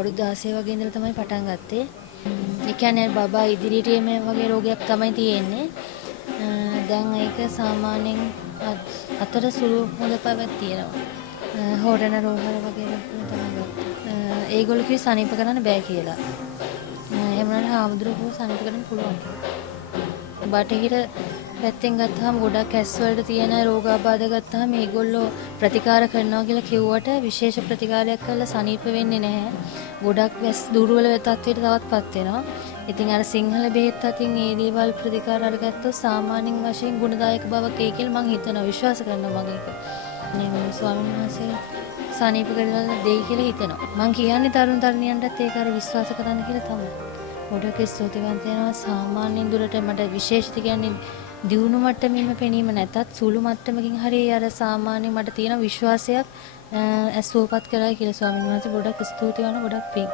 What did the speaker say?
අවුරුදු 16 වගේ ඉඳලා තමයි පටන් ගත්තේ. ඒ කියන්නේ බබා ඉදිරියට මේ වගේ රෝගයක් තමයි තියෙන්නේ. දැන් ඒක සාමාන්‍යයෙන් අතර සුළු හොඳ පැවැත් තියෙනවා. හොරණ රෝහල වගේ තමයි. ඒගොල්ලෝ කිව්ව සනීප කරන්න බෑ කියලා. එහෙම නැත්නම් හාමුදුරුවෝ සනීප කරන්න පුළුවන්. බටහිර පැත්තෙන් ගත්තාම ගොඩක් ඇස් වලට තියෙන රෝගාබාධ ගත්තාම මේගොල්ලෝ ප්‍රතිකාර කරනවා කියලා කිව්වට විශේෂ ප්‍රතිකාරයක් කරලා සනීප වෙන්නේ නැහැ. ගොඩක් ඇස් දුර්වල තත්ත්වයට තවත්පත් වෙනවා. ඉතින් අර සිංහල බෙහෙත් අතින් ඒ දේවල් ප්‍රතිකාර අරගත්තොත් සාමාන්‍යයෙන් වශයෙන් ගුණදායක බවක් ඒ කියලා මම හිතනවා විශ්වාස කරනවා මගේ එක. මේ ස්වාමීන් වහන්සේ සනීප කරලා දෙයි කියලා හිතනවා. මම කියන්නේ තරුණ තරුණියන්ටත් ඒක අර විශ්වාස කරන්න කියලා තමයි. ගොඩක් ස්තුතිවන්ත වෙනවා සාමාන්‍යයෙන් දුරට මට විශේෂිත කියන්නේ දියුණු මට්ටමින්ම පෙනීම නැතත් සුළු මට්ටමකින් හරි අර සාමාන්‍යයෙන් මට තියෙන විශ්වාසයක් ඇසුවපත් කරලා කියලා ස්වාමීන් වහන්සේ ගොඩක් ස්තුති වෙනවා ගොඩක් පිං